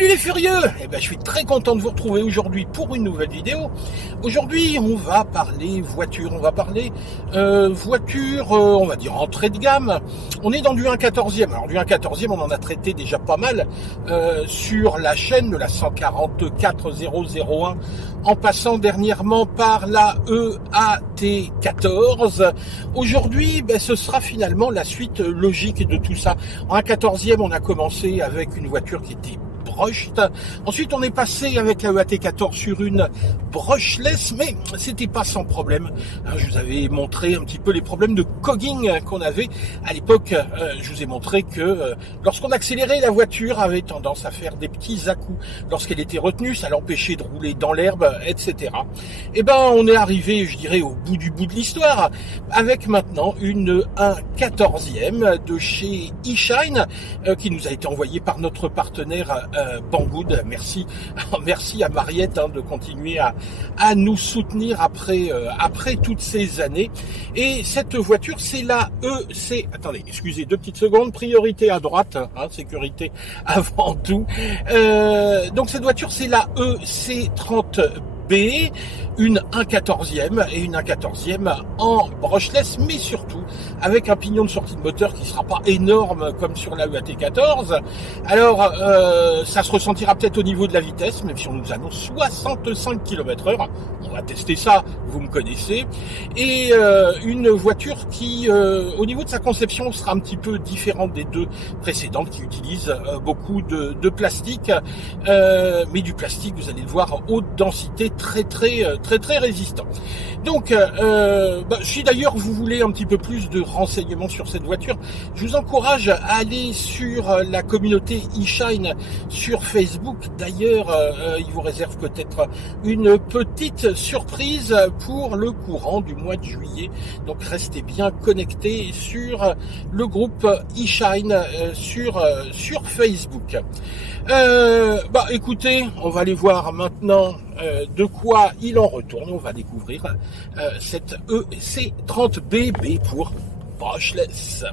Salut les furieux! Eh ben, je suis très content de vous retrouver aujourd'hui pour une nouvelle vidéo. Aujourd'hui, on va parler voiture, on va parler voiture, on va dire entrée de gamme. On est dans du 1/14e. Alors du 1/14e, on en a traité déjà pas mal sur la chaîne de la 144001, en passant dernièrement par la EAT14. Aujourd'hui, ben, ce sera finalement la suite logique de tout ça. En 1/14e, on a commencé avec une voiture qui était brushed. Ensuite, on est passé avec la EAT14 sur une brushless, mais c'était pas sans problème. Je vous avais montré un petit peu les problèmes de cogging qu'on avait à l'époque. Je vous ai montré que lorsqu'on accélérait, la voiture avait tendance à faire des petits à-coups. Lorsqu'elle était retenue, ça l'empêchait de rouler dans l'herbe, etc. Et ben, on est arrivé, je dirais, au bout de l'histoire, avec maintenant une 1/14e de chez eShine, qui nous a été envoyée par notre partenaire Banggood. Merci à Mariette de continuer à nous soutenir après toutes ces années. Et cette voiture, c'est la EC. Attendez, excusez 2 petites secondes. Priorité à droite, sécurité avant tout. Donc cette voiture, c'est la EC30B, une 1/14e et une 1/14e en brushless, mais surtout avec un pignon de sortie de moteur qui sera pas énorme comme sur la EAT14. Alors ça se ressentira peut-être au niveau de la vitesse, même si on nous annonce 65 km/h. On va tester ça, vous me connaissez. Et une voiture qui, au niveau de sa conception, sera un petit peu différente des deux précédentes qui utilisent beaucoup de plastique, mais du plastique, vous allez le voir, haute densité, très résistant. Donc, si d'ailleurs vous voulez un petit peu plus de renseignements sur cette voiture, je vous encourage à aller sur la communauté eShine sur Facebook. D'ailleurs, il vous réserve peut-être une petite surprise pour le courant du mois de juillet. Donc, restez bien connectés sur le groupe eShine sur Facebook. Écoutez, on va aller voir maintenant de quoi il en retourne. On va découvrir cette EC30B pour brushless.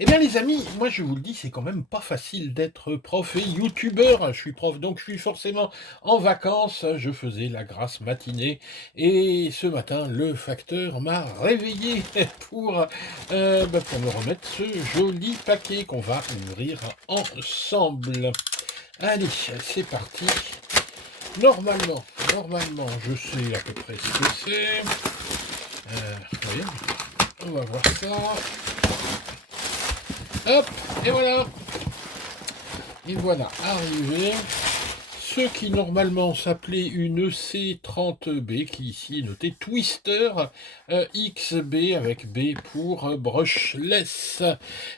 Eh bien les amis, moi je vous le dis, c'est quand même pas facile d'être prof et youtubeur. Je suis prof, donc je suis forcément en vacances. Je faisais la grasse matinée et ce matin, le facteur m'a réveillé pour me remettre ce joli paquet qu'on va ouvrir ensemble. Allez, c'est parti. Normalement, je sais à peu près ce que c'est. Oui, on va voir ça. Hop, et voilà. Et voilà, arrivé. Ce qui normalement s'appelait une EC30B, qui ici est noté Twister XB avec B pour brushless.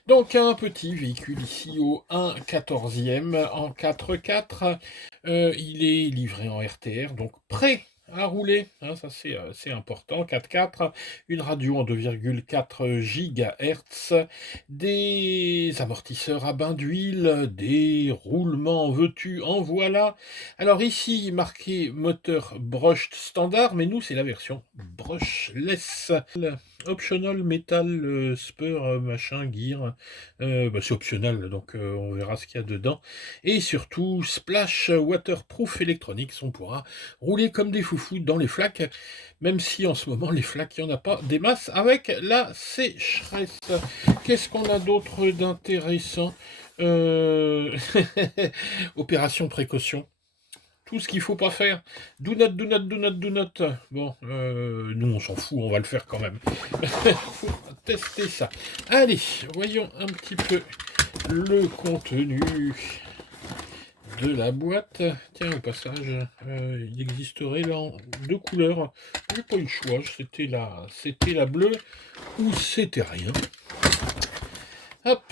Donc un petit véhicule ici au 1/14e en 4x4. Il est livré en RTR, donc prêt à rouler, ça c'est important. 4x4, une radio en 2,4 GHz, des amortisseurs à bain d'huile, des roulements en veux-tu, en voilà. Alors ici marqué moteur brushed standard, mais nous c'est la version brushless. Optional metal spur machin gear, c'est optionnel, donc on verra ce qu'il y a dedans. Et surtout splash waterproof électronique, on pourra rouler comme des foufous dans les flaques, même si en ce moment les flaques, il n'y en a pas des masses avec la sécheresse. Qu'est-ce qu'on a d'autre d'intéressant? Opération précaution. Tout ce qu'il faut pas faire. Do not. Bon, nous on s'en fout, on va le faire quand même. Faut tester ça. Allez, voyons un petit peu le contenu de la boîte. Tiens, au passage, il existerait là en 2 couleurs. J'ai pas eu le choix, c'était la bleue ou c'était rien. Hop.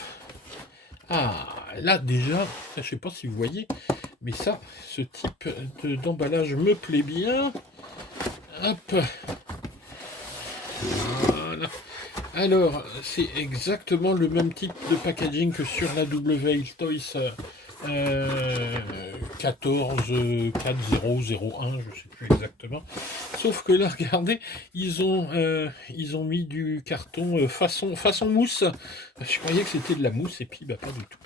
Ah, là déjà, je sais pas si vous voyez, mais ça, ce type d'emballage me plaît bien. Hop. Voilà. Alors, c'est exactement le même type de packaging que sur la WL Toys 144001, je sais plus exactement. Sauf que là, regardez, ils ont mis du carton façon mousse. Je croyais que c'était de la mousse et puis pas du tout.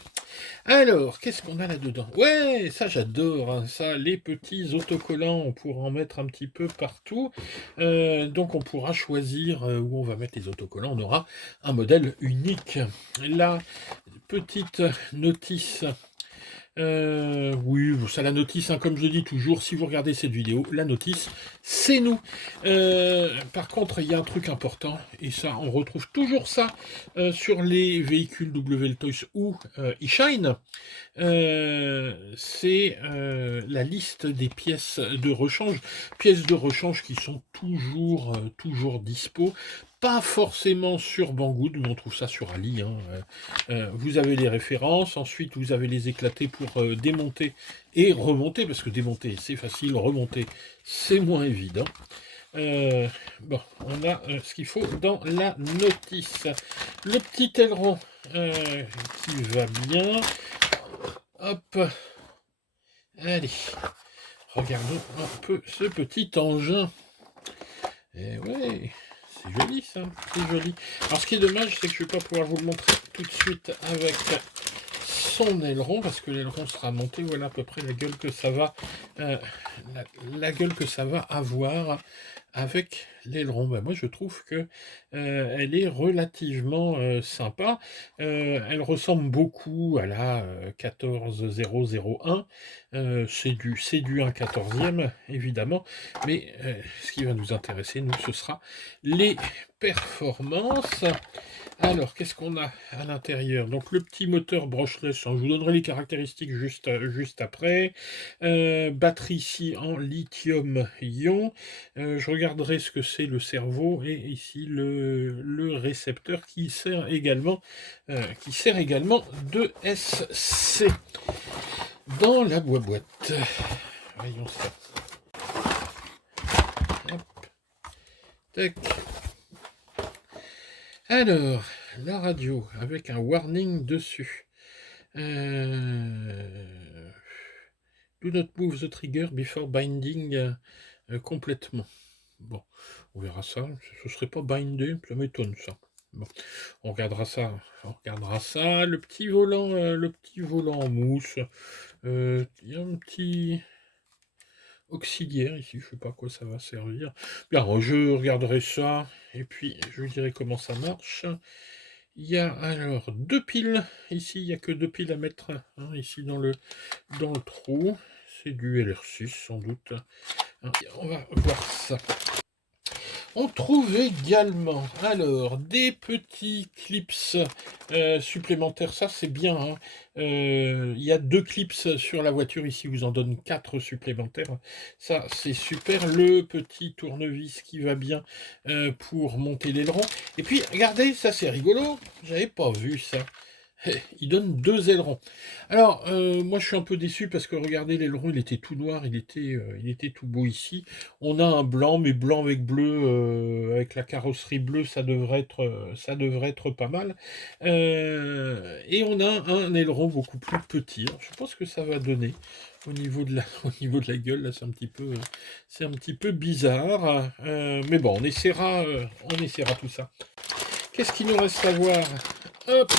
Alors, qu'est-ce qu'on a là-dedans? Ouais, ça j'adore, hein, ça, les petits autocollants, on pourra en mettre un petit peu partout. Donc on pourra choisir où on va mettre les autocollants, on aura un modèle unique. La petite notice. Oui, ça la notice, hein, comme je dis toujours, si vous regardez cette vidéo, la notice, c'est nous. Par contre, il y a un truc important, et ça, on retrouve toujours ça sur les véhicules WL Toys ou eShine. C'est la liste des pièces de rechange qui sont toujours dispo. Pas forcément sur Banggood, mais on trouve ça sur Ali. Hein. Vous avez les références, ensuite vous avez les éclatés pour démonter et remonter, parce que démonter c'est facile, remonter c'est moins évident. Bon, on a ce qu'il faut dans la notice. Le petit aileron qui va bien. Hop, allez, regardons un peu ce petit engin. Et ouais, c'est joli ça, c'est joli. Alors ce qui est dommage, c'est que je ne vais pas pouvoir vous le montrer tout de suite avec son aileron, parce que l'aileron sera monté, voilà à peu près la gueule que ça va, la gueule que ça va avoir avec l'aileron. Ben, moi je trouve que elle est relativement sympa. Elle ressemble beaucoup à la 14001. C'est du 1/14e évidemment, mais ce qui va nous intéresser, nous, ce sera les performances. Alors, qu'est-ce qu'on a à l'intérieur? Donc, le petit moteur brushless, hein, je vous donnerai les caractéristiques juste après. Batterie ici en lithium-ion. Je regarderai ce que c'est le cerveau et ici le récepteur qui sert également de SC. Dans la boîte. Voyons ça. Hop. Tac. Alors, la radio avec un warning dessus. Do not move the trigger before binding complètement. Bon, on verra ça. Ce serait pas bindé, ça m'étonne ça. Bon, on regardera ça. Le petit volant en mousse. Il y a un petit auxiliaire ici, je sais pas à quoi ça va servir. Bien, je regarderai ça et puis je vous dirai comment ça marche. Il y a alors 2 piles. Ici, il n'y a que 2 piles à mettre hein, ici dans le trou. C'est du LR6 sans doute. Hein, on va voir ça. On trouve également alors des petits clips supplémentaires, ça c'est bien. Hein. Il y a 2 clips sur la voiture, ici vous en donne 4 supplémentaires. Ça c'est super, le petit tournevis qui va bien pour monter l'aileron. Et puis regardez, ça c'est rigolo, j'avais pas vu ça. Il donne 2 ailerons. Alors, moi je suis un peu déçu parce que regardez, l'aileron il était tout noir, il était tout beau ici. On a un blanc, mais blanc avec bleu, avec la carrosserie bleue, ça devrait être pas mal. Et on a un aileron beaucoup plus petit. Alors, je pense que ça va donner au niveau de la gueule, là c'est un petit peu bizarre. Mais bon, on essaiera tout ça. Qu'est-ce qu'il nous reste à voir? Hop!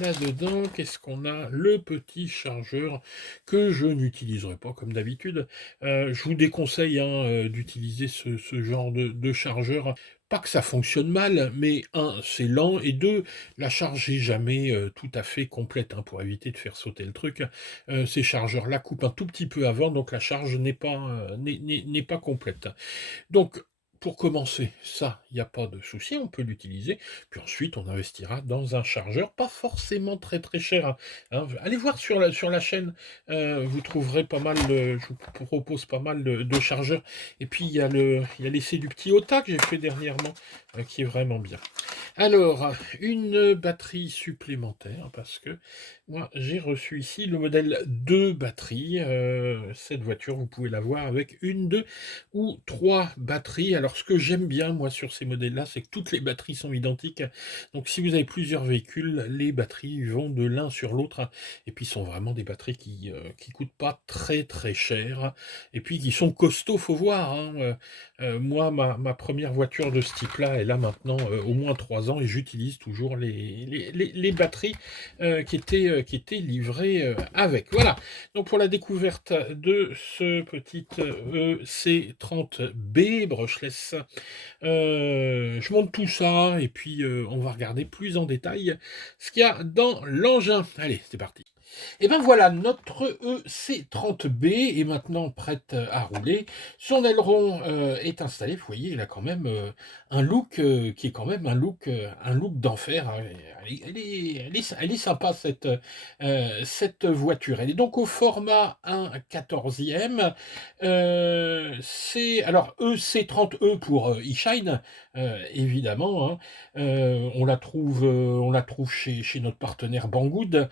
Là-dedans, qu'est-ce qu'on a? Le petit chargeur que je n'utiliserai pas comme d'habitude. Je vous déconseille hein, d'utiliser ce genre de chargeur. Pas que ça fonctionne mal, mais un, c'est lent, et deux, la charge n'est jamais tout à fait complète, hein, pour éviter de faire sauter le truc. Ces chargeurs-là coupent un tout petit peu avant, donc la charge n'est pas complète. Donc, pour commencer, ça, il n'y a pas de souci, on peut l'utiliser. Puis ensuite, on investira dans un chargeur, pas forcément très très cher. Hein. Allez voir sur la chaîne, vous trouverez pas mal, je vous propose pas mal de chargeurs. Et puis, il y a l'essai du petit OTA que j'ai fait dernièrement, qui est vraiment bien. Alors, une batterie supplémentaire, parce que moi, j'ai reçu ici le modèle 2 batteries. Cette voiture, vous pouvez l'avoir avec une, 2 ou 3 batteries. Alors, ce que j'aime bien, moi, sur ces modèles-là, c'est que toutes les batteries sont identiques. Donc, si vous avez plusieurs véhicules, les batteries vont de l'un sur l'autre. Et puis, sont vraiment des batteries qui coûtent pas très, très cher. Et puis, qui sont costauds, faut voir, hein. Moi, ma première voiture de ce type-là, elle a maintenant au moins 3 ans et j'utilise toujours les batteries qui était livré avec. Voilà, donc pour la découverte de ce petit EC30B brushless, je monte tout ça et puis on va regarder plus en détail ce qu'il y a dans l'engin. Allez, c'est parti. Et ben voilà, notre EC30B est maintenant prête à rouler. Son aileron est installé. Vous voyez, il a quand même un look qui est quand même un look d'enfer, hein. Elle est sympa cette voiture. Elle est donc au format 1/14e. C'est alors EC30E pour e-Shine, évidemment, hein. On la trouve chez notre partenaire Banggood.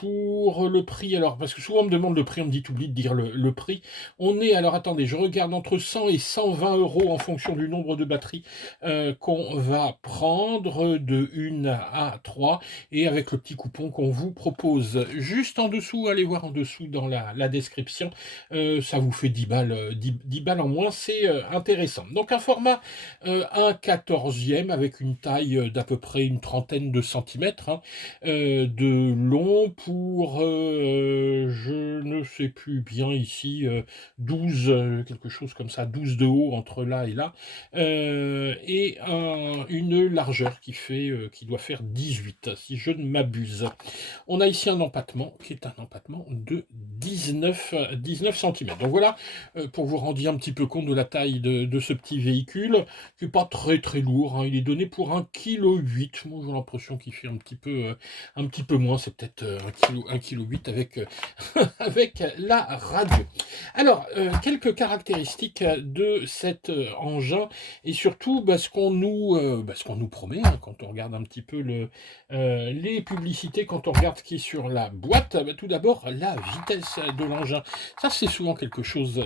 Pour le prix, alors, parce que souvent on me demande le prix, on me dit t'oublies de dire le prix. On est, alors attendez, je regarde entre 100 et 120 euros en fonction du nombre de batteries qu'on va prendre de 1 à 3 et avec le petit coupon qu'on vous propose juste en dessous, allez voir en dessous dans la description, ça vous fait 10 balles, 10 balles en moins, c'est intéressant. Donc un format 1/14e avec une taille d'à peu près une trentaine de centimètres, hein, de long pour, je ne sais plus bien ici, 12, quelque chose comme ça, 12 de haut entre là et là, et une largeur qui doit faire 18, si je ne m'abuse. On a ici un empattement qui est un empattement de 19 centimètres. Donc voilà, pour vous rendre un petit peu compte de la taille de ce petit véhicule, qui n'est pas très très lourd, hein. Il est donné pour 1,8 kg. Moi j'ai l'impression qu'il fait un petit peu moins, c'est peut-être 1,8 kg avec, avec la radio. Alors, quelques caractéristiques de cet engin et surtout ce qu'on nous promet, hein, quand on regarde un petit peu les publicités, quand on regarde ce qui est sur la boîte. Tout d'abord, la vitesse de l'engin. Ça, c'est souvent quelque chose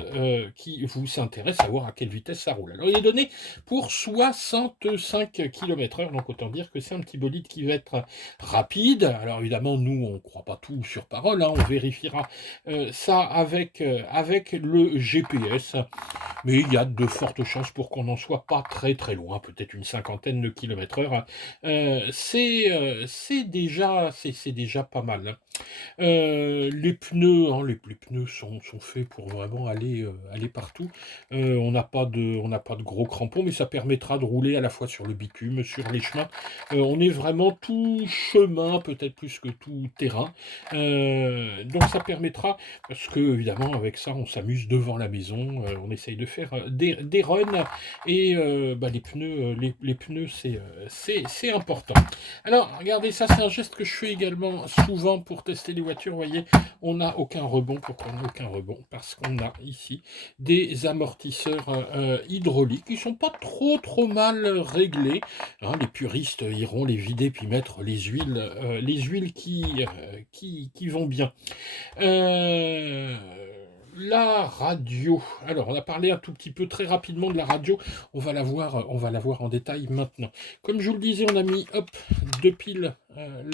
qui vous intéresse, savoir à quelle vitesse ça roule. Alors, il est donné pour 65 km/h, donc autant dire que c'est un petit bolide qui va être rapide. Alors évidemment, nous, on ne croit pas tout sur parole, hein, on vérifiera ça avec le GPS, mais il y a de fortes chances pour qu'on n'en soit pas très très loin, peut-être une cinquantaine de km/h. C'est déjà pas mal, hein. Les pneus, hein, les pneus sont faits pour vraiment aller partout. On n'a pas de gros crampons, mais ça permettra de rouler à la fois sur le bitume, sur les chemins. On est vraiment tout chemin, peut-être plus que tout terrain. Donc ça permettra, parce que évidemment avec ça on s'amuse devant la maison, on essaye de faire des runs et les pneus c'est important. Alors, regardez, ça c'est un geste que je fais également souvent pour tester les voitures. Vous voyez, on n'a aucun rebond. Pourquoi on n'a aucun rebond? Parce qu'on a ici des amortisseurs hydrauliques qui sont pas trop mal réglés, hein. Les puristes iront les vider puis mettre les huiles qui vont bien. La radio. Alors, on a parlé un tout petit peu très rapidement de la radio. On va la voir en détail maintenant. Comme je vous le disais, on a mis deux piles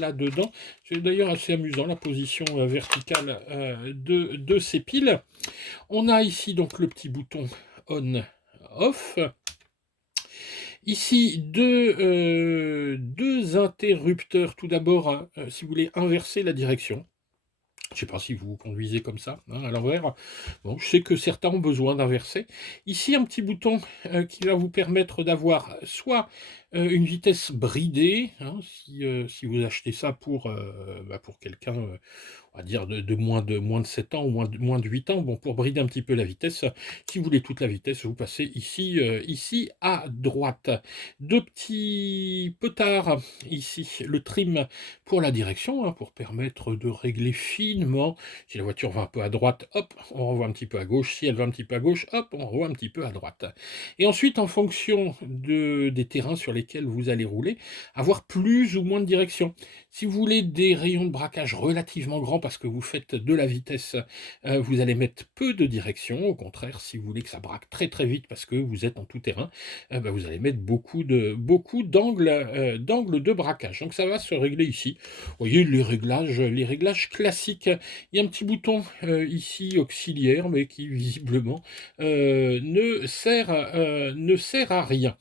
là-dedans. C'est d'ailleurs assez amusant la position verticale de ces piles. On a ici donc le petit bouton on-off. Ici, deux interrupteurs. Tout d'abord, si vous voulez inverser la direction. Je ne sais pas si vous conduisez comme ça, hein, à l'envers. Bon, je sais que certains ont besoin d'inverser. Ici, un petit bouton qui va vous permettre d'avoir soit une vitesse bridée, hein, si vous achetez ça pour quelqu'un, on va dire moins de 7 ans ou moins de 8 ans. Bon, pour brider un petit peu la vitesse, si vous voulez toute la vitesse, vous passez ici à droite. Deux petits petards ici, le trim pour la direction, hein, pour permettre de régler finement. Si la voiture va un peu à droite, hop, on revoit un petit peu à gauche. Si elle va un petit peu à gauche, hop, on revoit un petit peu à droite. Et ensuite, en fonction des terrains sur lesquels vous allez rouler, avoir plus ou moins de direction. Si vous voulez des rayons de braquage relativement grands parce que vous faites de la vitesse, vous allez mettre peu de direction. Au contraire, si vous voulez que ça braque très très vite parce que vous êtes en tout terrain, bah, vous allez mettre beaucoup d'angles de braquage. Donc ça va se régler ici. Vous voyez les réglages classiques. Il y a un petit bouton ici auxiliaire, mais qui visiblement ne sert à rien.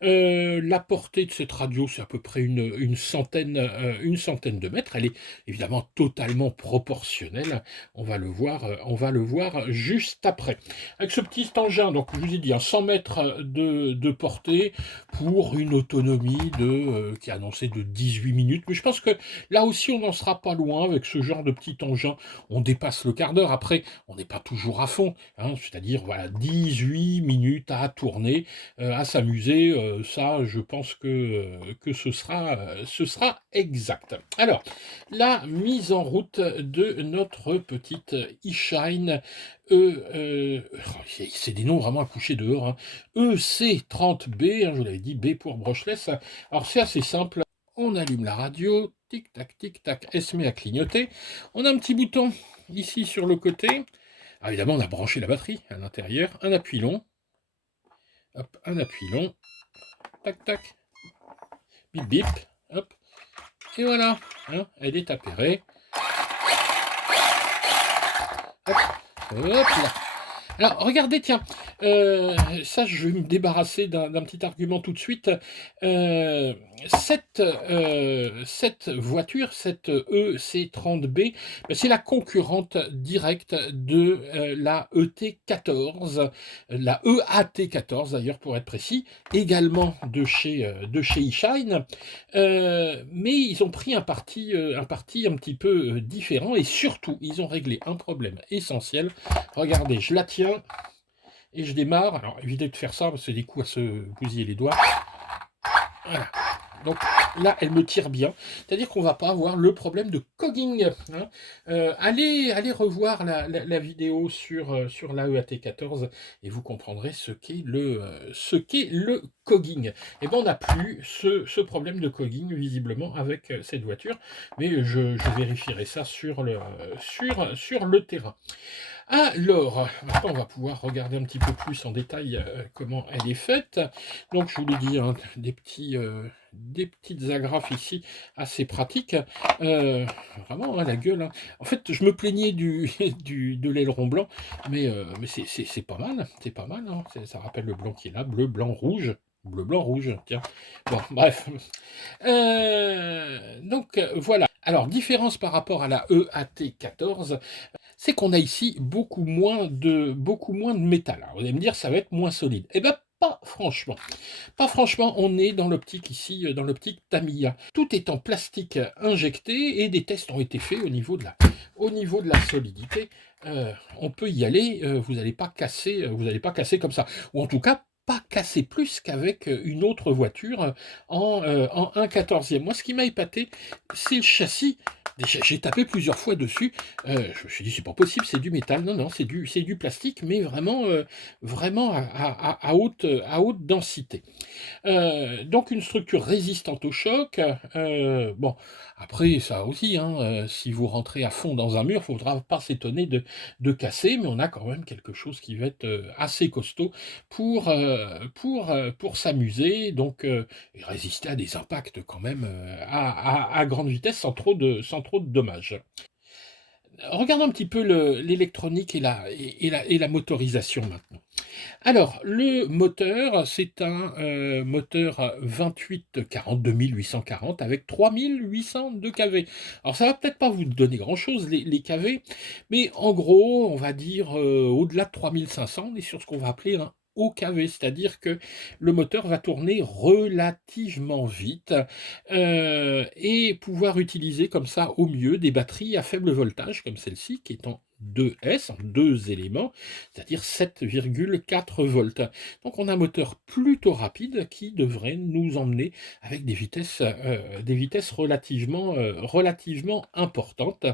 La portée de cette radio, c'est à peu près une centaine de mètres. Elle est évidemment totalement proportionnelle. On va le voir juste après. Avec ce petit engin, donc je vous ai dit, 100 mètres de portée pour une autonomie qui est annoncée de 18 minutes. Mais je pense que là aussi, on n'en sera pas loin avec ce genre de petit engin. On dépasse le quart d'heure. Après, on n'est pas toujours à fond, hein, c'est-à-dire voilà, 18 minutes à tourner, à s'amuser. Ça, je pense que ce sera exact. Alors, la mise en route de notre petite e-Shine c'est des noms vraiment à coucher dehors, hein. EC30B, hein, je vous l'avais dit, B pour brushless. Alors c'est assez simple, on allume la radio, tic tac, elle se met à clignoter. On a un petit bouton ici sur le côté. Alors évidemment, on a branché la batterie à l'intérieur, un appui long, hop, un appui long, tac tac, bip bip, hop, et voilà, hein, elle est appairée. Hop, hop là. Alors, regardez, tiens, ça, je vais me débarrasser d'un petit argument tout de suite. Cette voiture, cette EC30B, ben, c'est la concurrente directe de la ET14, la EAT14 d'ailleurs pour être précis, également de chez eShine. Mais ils ont pris un parti un petit peu différent et surtout, ils ont réglé un problème essentiel. Regardez, je la tiens et je démarre. Alors, évitez de faire ça parce que c'est des coups à se bousiller les doigts. Voilà. Donc là, elle me tire bien. C'est-à-dire qu'on ne va pas avoir le problème de cogging, hein. Allez revoir la vidéo sur la EAT14 et vous comprendrez ce qu'est le cogging. Et bien, on n'a plus ce problème de cogging visiblement avec cette voiture, mais je vérifierai ça sur le terrain. Alors, maintenant on va pouvoir regarder un petit peu plus en détail comment elle est faite. Donc je vous l'ai dit, hein, des petites agrafes ici assez pratiques. Vraiment, hein, la gueule, hein. En fait, je me plaignais de l'aileron blanc, mais c'est pas mal, c'est pas mal, hein. Ça rappelle le blanc qui est là, bleu, blanc, rouge. Bleu, blanc, rouge, tiens. Bon, bref. Donc voilà. Alors, différence par rapport à la EAT14, c'est qu'on a ici beaucoup moins de métal. Alors, vous allez me dire, ça va être moins solide. Eh bien, pas franchement. Pas franchement, on est dans l'optique ici, dans l'optique Tamiya. Tout est en plastique injecté et des tests ont été faits au niveau de la solidité. On peut y aller, vous n'allez pas casser comme ça. Ou en tout cas, pas casser plus qu'avec une autre voiture en 1/14e. Moi, ce qui m'a épaté, c'est le châssis. J'ai tapé plusieurs fois dessus. Je me suis dit, c'est pas possible, c'est du métal. Non, non, c'est du plastique, mais vraiment à haute densité. Donc une structure résistante au choc. Bon, après ça aussi, hein, si vous rentrez à fond dans un mur, il ne faudra pas s'étonner de casser, mais on a quand même quelque chose qui va être assez costaud pour s'amuser, donc et résister à des impacts quand même à grande vitesse sans trop de dommages. Regardons un petit peu l'électronique et la motorisation maintenant. Alors, le moteur, c'est un moteur 2840, 2840 avec 3800 de kV. Alors, ça va peut-être pas vous donner grand-chose, les kV, mais en gros, on va dire au-delà de 3500, on est sur ce qu'on va appeler un au kV, c'est-à-dire que le moteur va tourner relativement vite et pouvoir utiliser comme ça au mieux des batteries à faible voltage comme celle-ci qui est en 2S, en 2 éléments, c'est-à-dire 7,4 volts. Donc on a un moteur plutôt rapide qui devrait nous emmener avec des vitesses relativement importantes.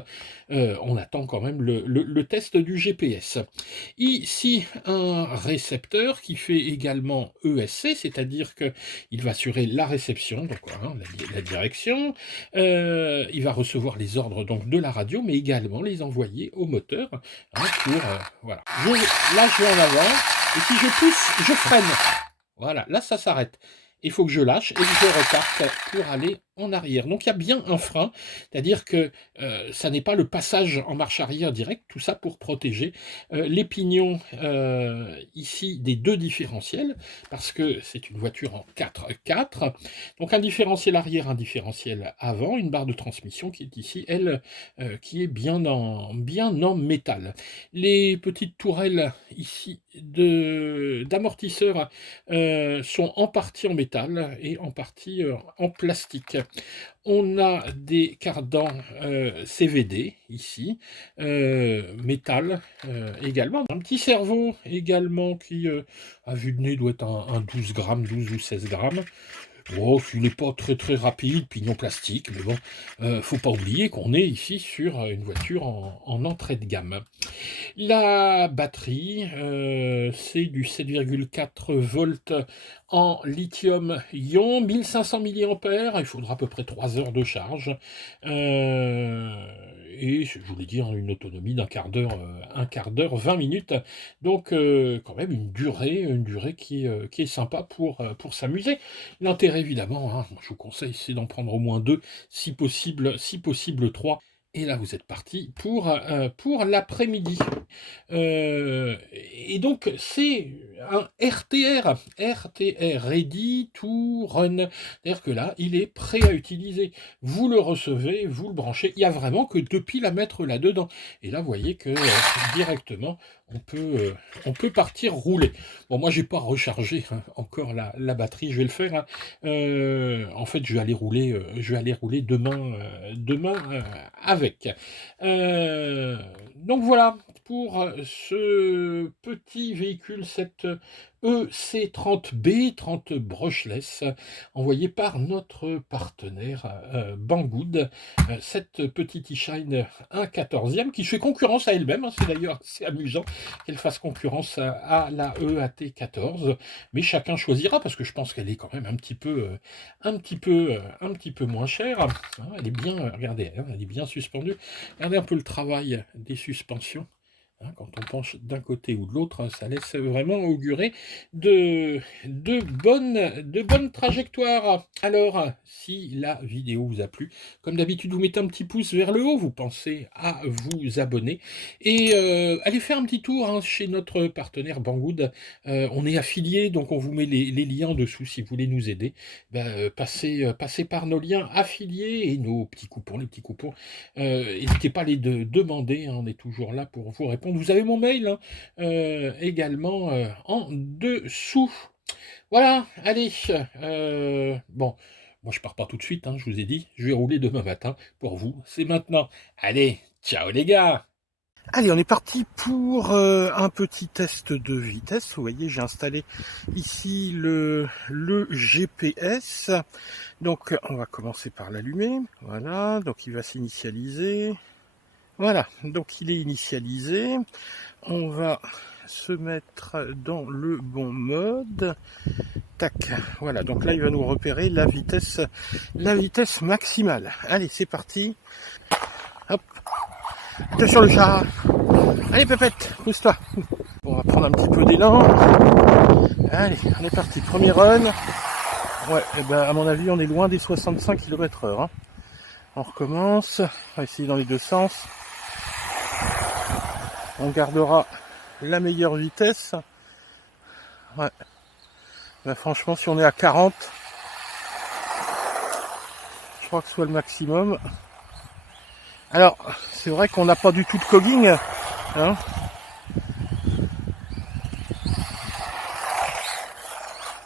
On attend quand même le test du GPS. Ici, un récepteur qui fait également ESC, c'est-à-dire qu'il va assurer la réception, donc hein, la direction, il va recevoir les ordres donc, de la radio, mais également les envoyer au moteur hein, pour... voilà. Là, je vais en avant, et si je pousse, je freine. Voilà, là, ça s'arrête. Il faut que je lâche et que je reparte pour aller en arrière. Donc il y a bien un frein, c'est-à-dire que ça n'est pas le passage en marche arrière direct, tout ça pour protéger les pignons ici des 2 différentiels, parce que c'est une voiture en 4x4, donc un différentiel arrière, un différentiel avant, une barre de transmission qui est ici, elle, qui est bien en métal. Les petites tourelles ici d'amortisseurs sont en partie en métal et en partie en plastique. On a des cardans CVD ici, métal également. Un petit cerveau également qui, à vue de nez, doit être un 12 grammes, 12 ou 16 grammes. Oh, il n'est pas très rapide, pignon plastique, mais bon, faut pas oublier qu'on est ici sur une voiture en entrée de gamme. La batterie, c'est du 7,4 volts en lithium-ion, 1500 mAh, il faudra à peu près 3 heures de charge. Et je voulais dire une autonomie d'un quart d'heure, 20 minutes. Donc quand même une durée qui est sympa pour s'amuser. L'intérêt évidemment, hein, je vous conseille, c'est d'en prendre au moins 2, si possible 3. Et là, vous êtes parti pour l'après-midi. Et donc, c'est un RTR, Ready to Run. C'est-à-dire que là, il est prêt à utiliser. Vous le recevez, vous le branchez. Il n'y a vraiment que 2 piles à mettre là-dedans. Et là, vous voyez que directement, on peut partir rouler. Bon, moi, j'ai pas rechargé hein, encore la batterie. Je vais le faire. Hein. En fait, je vais aller rouler demain avec. Donc voilà pour ce petit véhicule, cette EC30B, 30 brushless, envoyé par notre partenaire Banggood, cette petite e-Shine 1/14e qui fait concurrence à elle-même, hein, c'est d'ailleurs assez amusant qu'elle fasse concurrence à la EAT14, mais chacun choisira parce que je pense qu'elle est quand même un petit peu moins chère. Hein, elle est bien, regardez, hein, elle est bien suspendue. Regardez un peu le travail des suspensions. Hein, quand on penche d'un côté ou de l'autre, hein, ça laisse vraiment augurer de bonnes trajectoires. Alors, si la vidéo vous a plu, comme d'habitude, vous mettez un petit pouce vers le haut, vous pensez à vous abonner et allez faire un petit tour hein, chez notre partenaire Banggood. On est affilié, donc on vous met les liens en dessous si vous voulez nous aider. Passez par nos liens affiliés et nos petits coupons, les petits coupons. N'hésitez pas à les demander, hein, on est toujours là pour vous répondre. Vous avez mon mail hein, également en dessous. Voilà, allez. Bon, moi je pars pas tout de suite, hein, je vous ai dit, je vais rouler demain matin pour vous. C'est maintenant. Allez, ciao les gars. Allez, on est parti pour un petit test de vitesse. Vous voyez, j'ai installé ici le GPS. Donc, on va commencer par l'allumer. Voilà, donc il va s'initialiser. Voilà, donc il est initialisé. On va se mettre dans le bon mode. Tac, voilà, donc là il va nous repérer la vitesse maximale. Allez, c'est parti. Hop, t'es sur le chat. Allez Pépette, pousse-toi. Bon, on va prendre un petit peu d'élan. Allez, on est parti, premier run. Ouais, et ben à mon avis on est loin des 65 km/h. Hein. On recommence, on va essayer dans les deux sens. On gardera la meilleure vitesse. Ouais. Ben franchement, si on est à 40, je crois que ce soit le maximum. Alors, c'est vrai qu'on n'a pas du tout de cogging. Hein.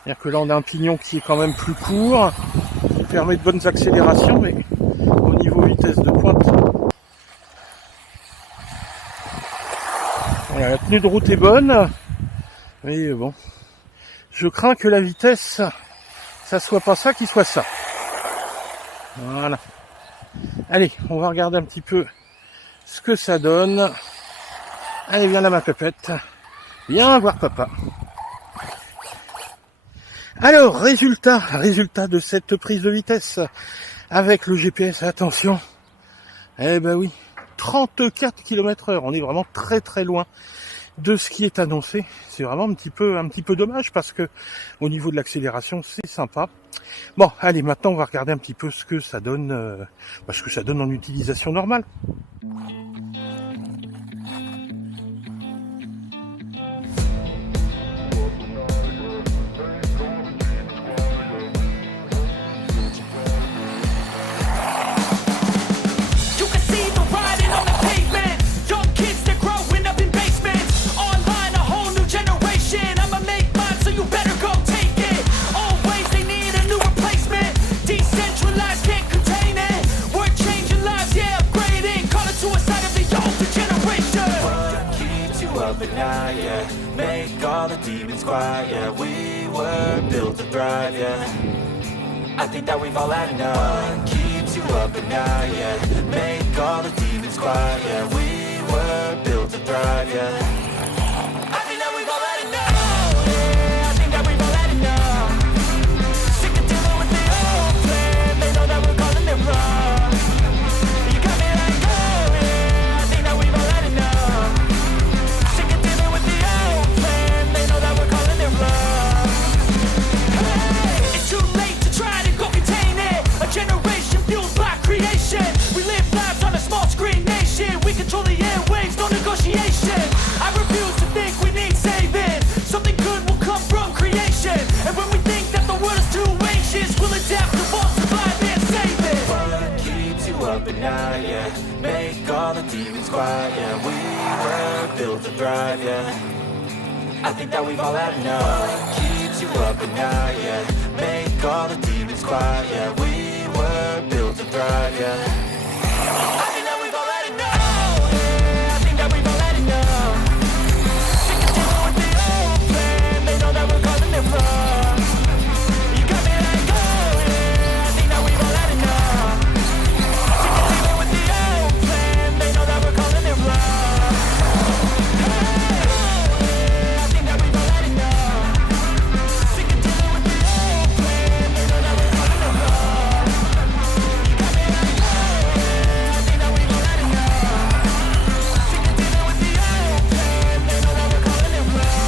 C'est-à-dire que là on a un pignon qui est quand même plus court, qui permet de bonnes accélérations, mais au niveau vitesse de pointe, voilà, la tenue de route est bonne, mais bon, je crains que la vitesse, ça soit pas ça qui soit ça. Voilà. Allez, on va regarder un petit peu ce que ça donne. Allez, viens là ma pépette. Viens voir papa. Alors, résultat de cette prise de vitesse avec le GPS, attention. Eh ben oui, 34 km/h, on est vraiment très très loin de ce qui est annoncé. C'est vraiment un petit peu dommage parce que au niveau de l'accélération, c'est sympa. Bon, allez, maintenant on va regarder un petit peu ce que ça donne, ce que ça donne en utilisation normale. Make all the demons quiet, yeah. We were built to thrive, yeah. I think that we've all had enough. What keeps you up at night, yeah. Make all the demons quiet, yeah. We were built to thrive, yeah. I think that we've all had enough. Yeah, I think that we've all had enough. Sick of dealing with the old plan. They know that we're calling it wrong. You got me like, oh yeah, I think that we've all had enough. Sick of dealing with the old plan. They know that we're calling it wrong. Hey, it's too late to try to go contain it. A generation fueled by creation. We live lives on a small screen nation. We control the airwaves, no negotiation. I refuse to think we need saving. Something good will come from creation. And when we think that the world is too anxious, we'll adapt, evolve, survive, and save it. What keeps you up at night, yeah. Make all the demons quiet, yeah. We were built to thrive, yeah. I think that we've all had enough. What keeps you up at night, yeah. Make all the demons quiet, yeah. We were built to thrive, yeah. I think that we've all had enough. Yeah, I think that we've all had enough. Sick of dealing with the old plan. They know that we're calling it wrong. You got me like, oh yeah, I think that we've all had enough. Sick of dealing with the old plan. They know that we're calling it wrong. Hey, oh yeah, I think that we've all had enough. Sick of dealing with the old plan. They know that we're calling it wrong. You got me like, oh yeah, I think that we've all had enough. Sick of dealing with the old plan. They know that we're calling it wrong.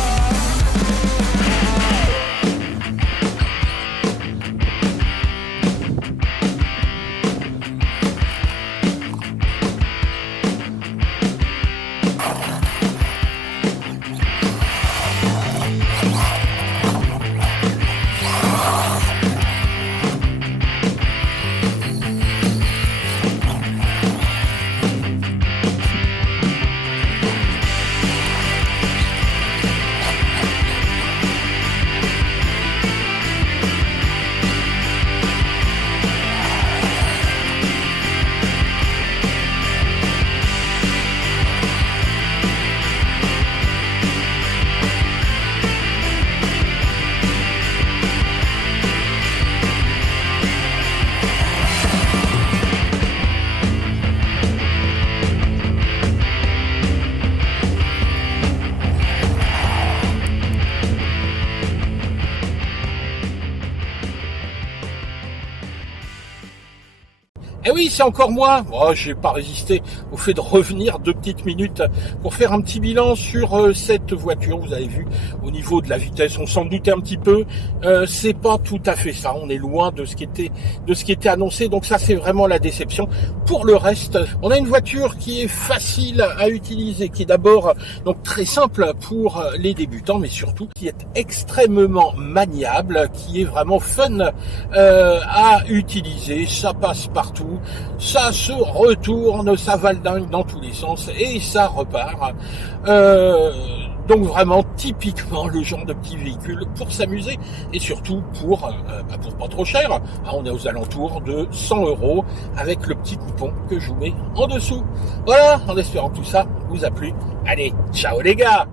Eh oui, c'est encore moi. Oh, j'ai pas résisté au fait de revenir 2 petites minutes pour faire un petit bilan sur cette voiture. Vous avez vu, au niveau de la vitesse, on s'en doutait un petit peu. C'est pas tout à fait ça. On est loin de ce qui était annoncé. Donc ça, c'est vraiment la déception. Pour le reste, on a une voiture qui est facile à utiliser, qui est d'abord donc très simple pour les débutants, mais surtout qui est extrêmement maniable, qui est vraiment fun à utiliser. Ça passe partout. Ça se retourne, ça va le dingue dans tous les sens et ça repart. Donc vraiment typiquement le genre de petit véhicule pour s'amuser et surtout pour pas trop cher. On est aux alentours de 100 € avec le petit coupon que je vous mets en dessous. Voilà, en espérant que tout ça vous a plu. Allez, ciao les gars!